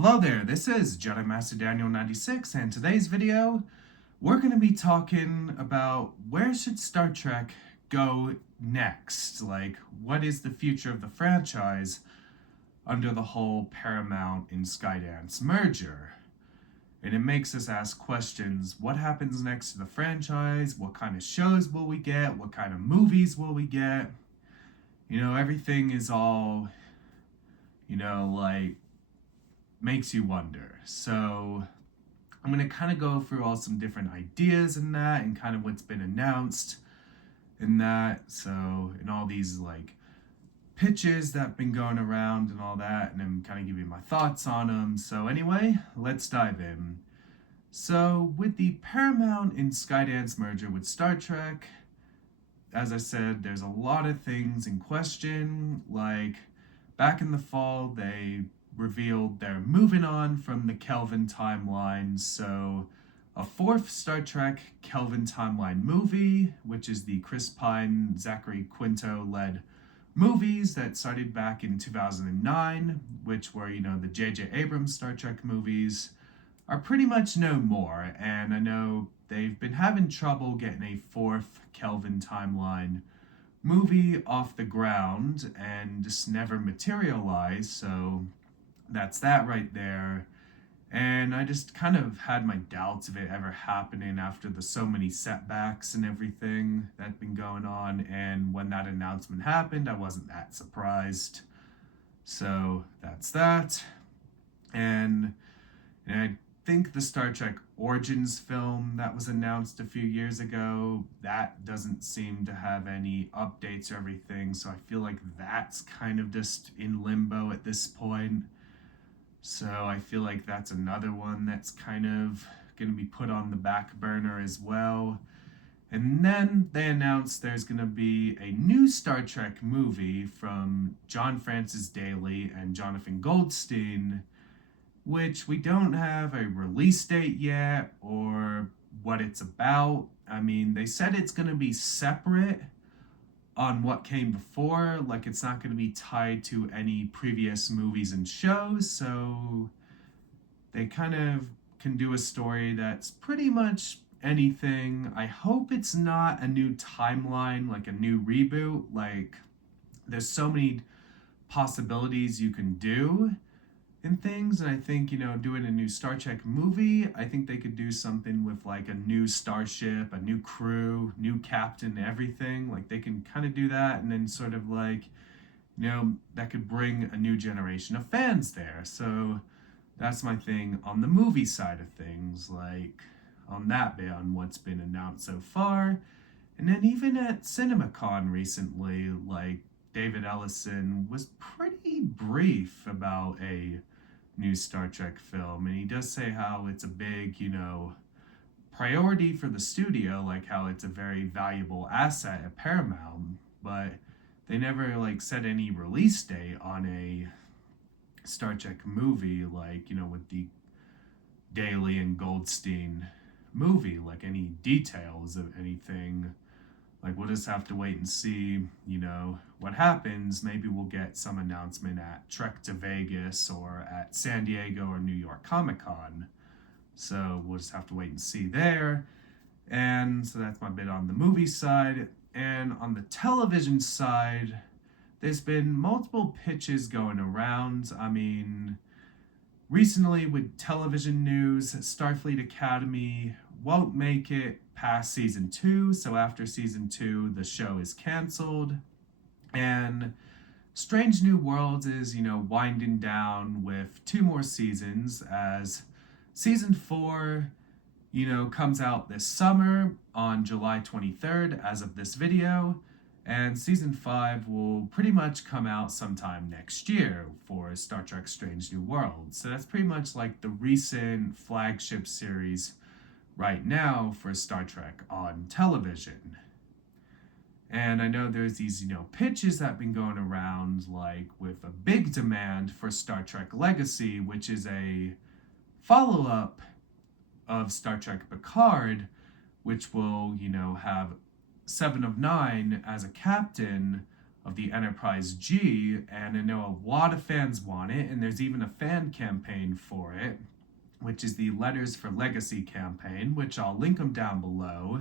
Hello there, this is Jedi Master Daniel 96, and today's video, we're going to be talking about where should Star Trek go next? Like, what is the future of the franchise under the whole Paramount and Skydance merger? And it makes us ask questions. What happens next to the franchise? What kind of shows will we get? What kind of movies will we get? Everything is all, like, makes you wonder. So I'm going to kind of go through all some different ideas in that and kind of what's been announced in that. So, and all these like pitches that have been going around and all that, and I'm kind of giving my thoughts on them. So anyway, let's dive in. So with the Paramount and Skydance merger with Star Trek, as I said, there's a lot of things in question. Like back in the fall, they revealed they're moving on from the Kelvin timeline. So a fourth Star Trek Kelvin timeline movie, which is the Chris Pine, Zachary Quinto led movies that started back in 2009, which were, the J.J. Abrams Star Trek movies, are pretty much no more. And I know they've been having trouble getting a fourth Kelvin timeline movie off the ground and just never materialized. So that's that right there. And I just kind of had my doubts of it ever happening after the so many setbacks and everything that been going on. And when that announcement happened, I wasn't that surprised. So that's that. And I think the Star Trek Origins film that was announced a few years ago, that doesn't seem to have any updates or everything. So I feel like that's kind of just in limbo at this point. So I feel like that's another one that's kind of going to be put on the back burner as well. And then they announced there's going to be a new Star Trek movie from John Francis Daley and Jonathan Goldstein, which we don't have a release date yet or what it's about. I mean, they said it's going to be separate on what came before, like it's not going to be tied to any previous movies and shows, so they kind of can do a story that's pretty much anything. I hope it's not a new timeline, like a new reboot. Like, there's so many possibilities you can do and things, and I think doing a new Star Trek movie, I think they could do something with like a new starship, a new crew, new captain, everything. Like they can kind of do that, and then sort of like that could bring a new generation of fans there. So that's my thing on the movie side of things, like on that bit, on what's been announced so far. And then even at CinemaCon recently, like David Ellison was pretty brief about a new Star Trek film, and he does say how it's a big, priority for the studio, like how it's a very valuable asset at Paramount, but they never like set any release date on a Star Trek movie, like, with the Daley and Goldstein movie, like any details of anything. Like, we'll just have to wait and see, what happens. Maybe we'll get some announcement at Trek to Vegas or at San Diego or New York Comic Con. So we'll just have to wait and see there. And so that's my bit on the movie side. And on the television side, there's been multiple pitches going around. I mean, recently with television news, Starfleet Academy won't make it past season 2, so after season 2 the show is canceled. And Strange New Worlds is winding down with 2 more seasons, as season 4 comes out this summer on July 23rd as of this video, and season 5 will pretty much come out sometime next year for Star Trek Strange New Worlds. So that's pretty much like the recent flagship series right now for Star Trek on television. And I know there's these, pitches that have been going around, like with a big demand for Star Trek Legacy, which is a follow-up of Star Trek Picard, which will, have Seven of Nine as a captain of the Enterprise G, and I know a lot of fans want it, and there's even a fan campaign for it, which is the Letters for Legacy campaign, which I'll link them down below.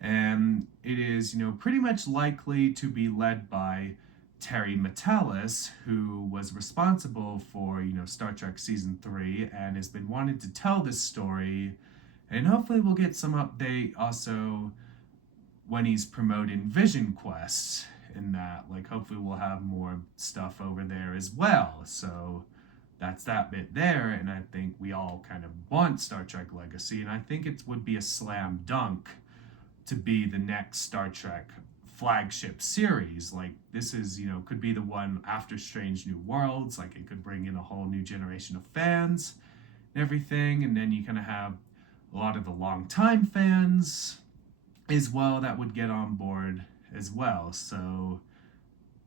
And it is, pretty much likely to be led by Terry Matalas, who was responsible for, Star Trek Season 3 and has been wanting to tell this story. And hopefully we'll get some update also when he's promoting Vision Quest in that. Like, hopefully we'll have more stuff over there as well. So that's that bit there, and I think we all kind of want Star Trek Legacy, and I think it would be a slam dunk to be the next Star Trek flagship series. Like, this is, could be the one after Strange New Worlds. Like, it could bring in a whole new generation of fans and everything, and then you kind of have a lot of the longtime fans as well that would get on board as well. So,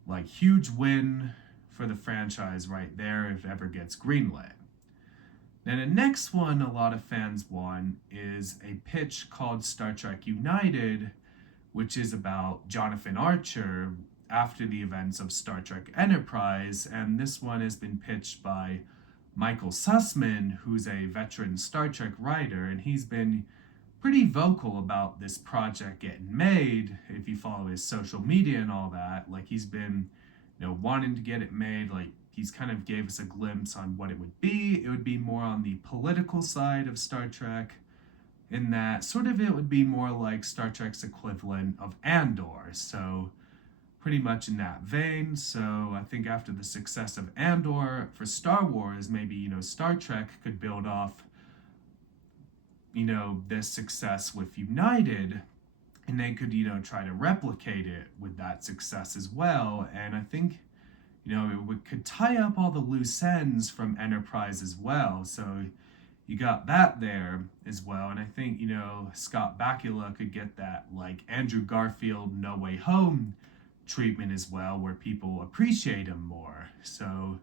like, huge win for the franchise right there if it ever gets greenlit. Then the next one a lot of fans want is a pitch called Star Trek United, which is about Jonathan Archer after the events of Star Trek Enterprise, and this one has been pitched by Michael Sussman, who's a veteran Star Trek writer, and he's been pretty vocal about this project getting made. If you follow his social media and all that, like, he's been wanting to get it made. Like, he's kind of gave us a glimpse on what it would be. It would be more on the political side of Star Trek, in that sort of it would be more like Star Trek's equivalent of Andor. So pretty much in that vein. So I think after the success of Andor for Star Wars, maybe, Star Trek could build off, this success with United, and they could, try to replicate it with that success as well. And I think, could tie up all the loose ends from Enterprise as well. So you got that there as well. And I think, Scott Bakula could get that, like, Andrew Garfield No Way Home treatment as well, where people appreciate him more. So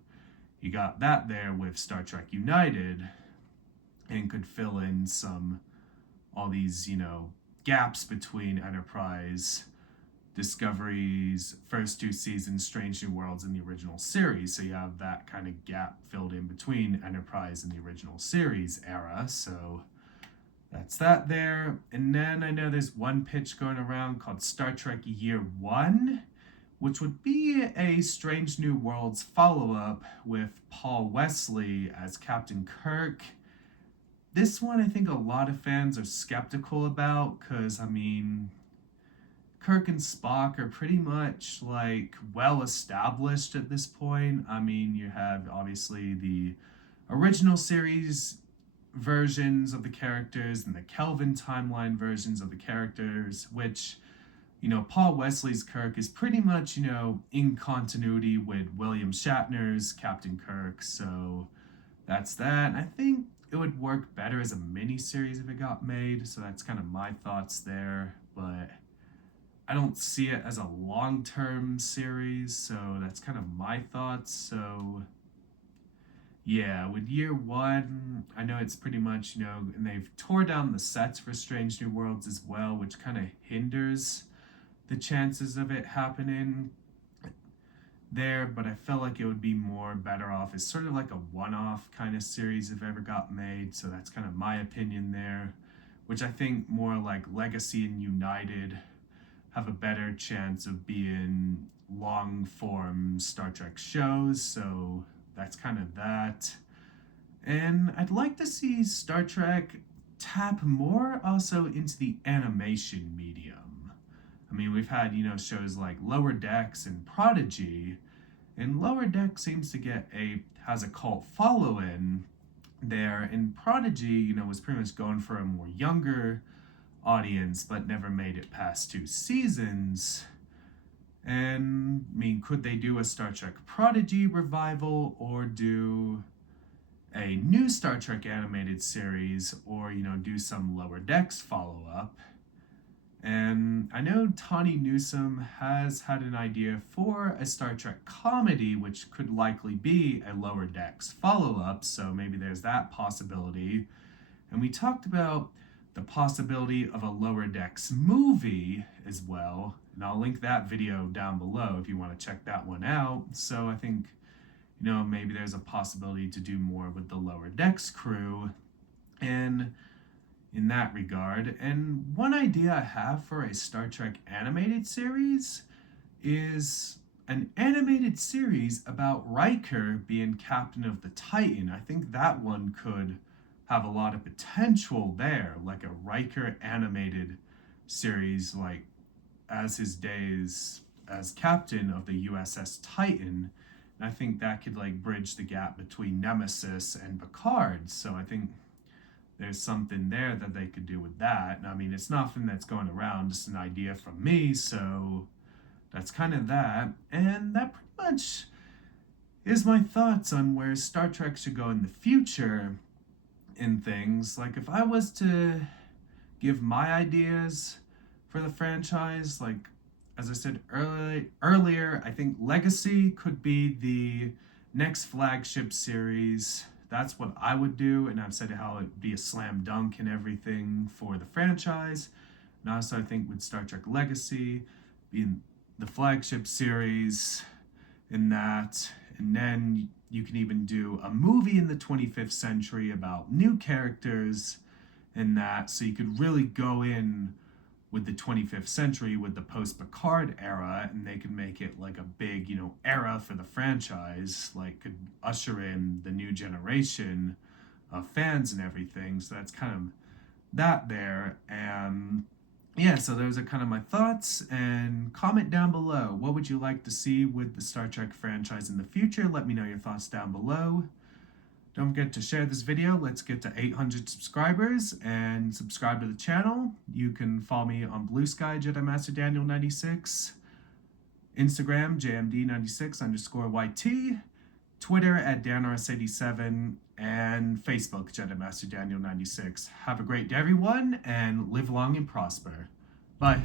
you got that there with Star Trek United, and could fill in all these, gaps between Enterprise, Discovery's first two seasons, Strange New Worlds, and the original series. So you have that kind of gap filled in between Enterprise and the original series era. So that's that there. And then I know there's one pitch going around called Star Trek Year One, which would be a Strange New Worlds follow-up with Paul Wesley as Captain Kirk. This one, I think a lot of fans are skeptical about, because, Kirk and Spock are pretty much, like, well established at this point. You have, obviously, the original series versions of the characters and the Kelvin timeline versions of the characters, which, Paul Wesley's Kirk is pretty much, in continuity with William Shatner's Captain Kirk. So that's that. I think it would work better as a mini-series if it got made, so that's kind of my thoughts there, but I don't see it as a long-term series, so that's kind of my thoughts. So yeah, with Year One, I know it's pretty much, and they've tore down the sets for Strange New Worlds as well, which kind of hinders the chances of it happening there, but I felt like it would be more better off as sort of like a one-off kind of series if it ever got made. So that's kind of my opinion there, which I think more like Legacy and United have a better chance of being long-form Star Trek shows. So that's kind of that. And I'd like to see Star Trek tap more also into the animation medium. We've had, shows like Lower Decks and Prodigy, and Lower Decks seems to has a cult following there, and Prodigy, was pretty much going for a more younger audience, but never made it past 2 seasons. And, could they do a Star Trek Prodigy revival, or do a new Star Trek animated series, or, do some Lower Decks follow-up? And I know Tawny Newsome has had an idea for a Star Trek comedy, which could likely be a Lower Decks follow-up, so maybe there's that possibility. And we talked about the possibility of a Lower Decks movie as well, And I'll link that video down below if you want to check that one out. So I think, maybe there's a possibility to do more with the Lower Decks crew. And in that regard, and one idea I have for a Star Trek animated series is an animated series about Riker being captain of the Titan. I think that one could have a lot of potential there, like a Riker animated series, like as his days as captain of the USS Titan. And I think that could like bridge the gap between Nemesis and Picard. So I think there's something there that they could do with that. And I mean, it's nothing that's going around, just an idea from me. So that's kind of that. And that pretty much is my thoughts on where Star Trek should go in the future in things. Like, if I was to give my ideas for the franchise, like, as I said earlier, I think Legacy could be the next flagship series. That's what I would do, and I've said how it'd be a slam dunk and everything for the franchise. And also, I think with Star Trek Legacy being the flagship series in that, and then you can even do a movie in the 25th century about new characters in that, so you could really go in with the 25th century with the post-Picard era, and they could make it like a big, era for the franchise, like could usher in the new generation of fans and everything. So that's kind of that there. And yeah, so those are kind of my thoughts. And comment down below, what would you like to see with the Star Trek franchise in the future? Let me know your thoughts down below. Don't forget to share this video. Let's get to 800 subscribers and subscribe to the channel. You can follow me on Bluesky, Jedi Master Daniel 96, Instagram, JMD96_YT, Twitter at DanRS87, and Facebook, Jedi Master Daniel 96. Have a great day, everyone, and live long and prosper. Bye.